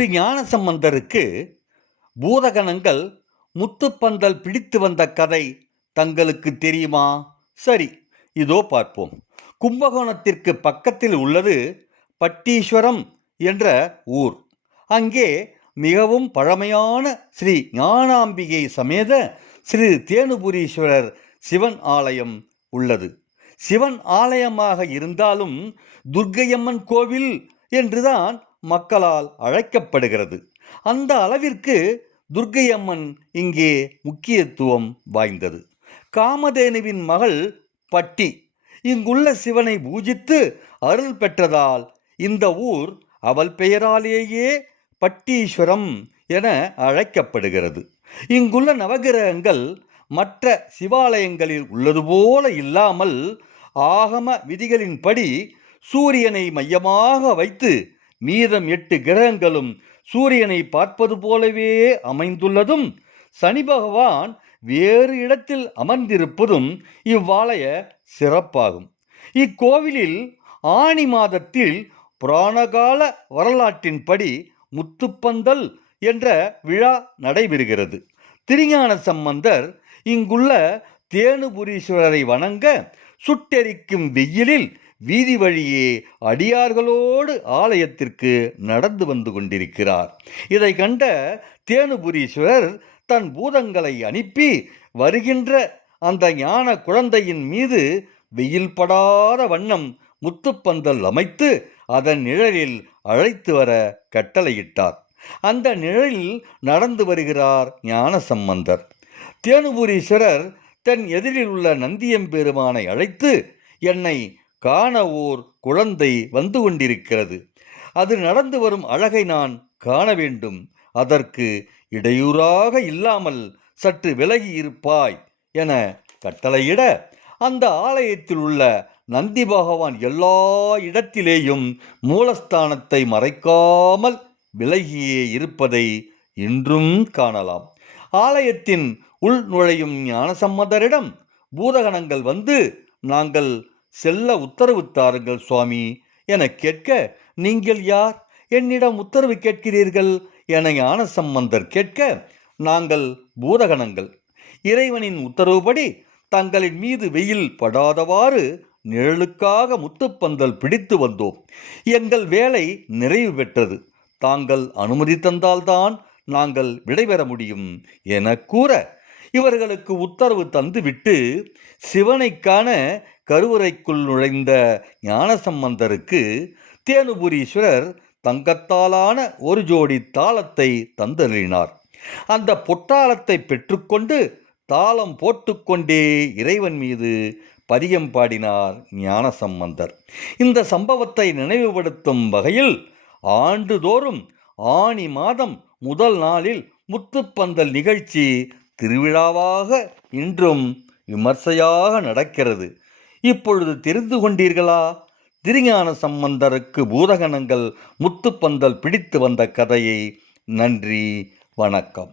ஸ்ரீ ஞானசம்பந்தருக்கு பூதகணங்கள் முத்துப்பந்தல் பிடித்து வந்த கதை தங்களுக்கு தெரியுமா? சரி, இதோ பார்ப்போம். கும்பகோணத்திற்கு பக்கத்தில் உள்ளது பட்டீஸ்வரம் என்ற ஊர். அங்கே மிகவும் பழமையான ஸ்ரீ ஞானாம்பிகை சமேத ஸ்ரீ தேனுபுரீஸ்வரர் சிவன் ஆலயம் உள்ளது. சிவன் ஆலயமாக இருந்தாலும் துர்க்கையம்மன் கோவில் என்றுதான் மக்களால் அழைக்கப்படுகிறது. அந்த அளவிற்கு துர்க்கையம்மன் இங்கே முக்கியத்துவம் வாய்ந்தது. காமதேனுவின் மகள் பட்டி இங்குள்ள சிவனை பூஜித்து அருள் பெற்றதால் இந்த ஊர் அவள் பெயராலேயே பட்டீஸ்வரம் என அழைக்கப்படுகிறது. இங்குள்ள நவகிரகங்கள் மற்ற சிவாலயங்களில் உள்ளது போல இல்லாமல் ஆகம விதிகளின்படி சூரியனை மையமாக வைத்து மீதம் 8 கிரகங்களும் சூரியனை பார்ப்பது போலவே அமைந்துள்ளதும், சனி பகவான் வேறு இடத்தில் அமர்ந்திருப்பதும் இவ்வாலய சிறப்பாகும். இக்கோவிலில் ஆனி மாதத்தில் புராணகால வரலாற்றின்படி முத்துப்பந்தல் என்ற விழா நடைபெறுகிறது. திருஞான சம்பந்தர் இங்குள்ள தேனுபுரீஸ்வரரை வணங்க சுட்டெரிக்கும் வெயிலில் வீதி வழியே அடியார்களோடு ஆலயத்திற்கு நடந்து வந்து கொண்டிருக்கிறார். இதை கண்ட தேனுபுரீஸ்வரர் தன் பூதங்களை அனுப்பி வருகின்ற அந்த ஞான குழந்தையின் மீது வெயில் படாத வண்ணம் முத்துப்பந்தல் அமைத்து அதன் நிழலில் அழைத்து வர கட்டளையிட்டார். அந்த நிழலில் நடந்து வருகிறார் ஞானசம்பந்தர். தேனுபுரீஸ்வரர் தன் எதிரில் உள்ள நந்தியம்பெருமானை அழைத்து, என்னை காண ஓர் குழந்தை வந்து கொண்டிருக்கிறது. அது நடந்து வரும் அழகை நான் காண வேண்டும். அதற்கு இடையூறாக இல்லாமல் சற்று விலகி இருப்பாய் என கட்டளையிட, அந்த ஆலயத்தில் உள்ள நந்தி பகவான் எல்லா இடத்திலேயும் மூலஸ்தானத்தை மறைக்காமல் விலகியே இருப்பதை இன்றும் காணலாம். ஆலயத்தின் உள் நுழையும் ஞானசம்பந்தரிடம் பூதகணங்கள் வந்து, நாங்கள் செல்ல உத்தரவு தாருங்கள் சுவாமி என கேட்க, நீங்கள் யார், என்னிடம் உத்தரவு கேட்கிறீர்கள் என ஞானசம்பந்தர் கேட்க, நாங்கள் பூதகணங்கள். இறைவனின் உத்தரவுப்படி தங்களின் மீது வெயில் படாதவாறு நிழலுக்காக முத்துப்பந்தல் பிடித்து வந்தோம். எங்கள் வேலை நிறைவு பெற்றது. தாங்கள் அனுமதி தந்தால்தான் நாங்கள் விடைபெற முடியும் என கூற, இவர்களுக்கு உத்தரவு தந்துவிட்டு சிவனை காண கருவறைக்குள் நுழைந்த ஞானசம்பந்தருக்கு தேனுபுரீஸ்வரர் தங்கத்தாலான ஒரு ஜோடி தாளத்தை தந்தருளினார். அந்த பொட்டாளத்தை பெற்றுக்கொண்டு தாளம் போட்டுக்கொண்டே இறைவன் மீது பதியம் பாடினார் ஞானசம்பந்தர். இந்த சம்பவத்தை நினைவுபடுத்தும் வகையில் ஆண்டுதோறும் ஆனி மாதம் முதல் நாளில் முத்துப்பந்தல் நிகழ்ச்சி திருவிழாவாக இன்றும் விமர்சையாக நடக்கிறது. இப்பொழுது தெரிந்து கொண்டீர்களா திருஞான சம்பந்தருக்கு பூதகணங்கள் முத்துப்பந்தல் பிடித்து வந்த கதையை? நன்றி, வணக்கம்.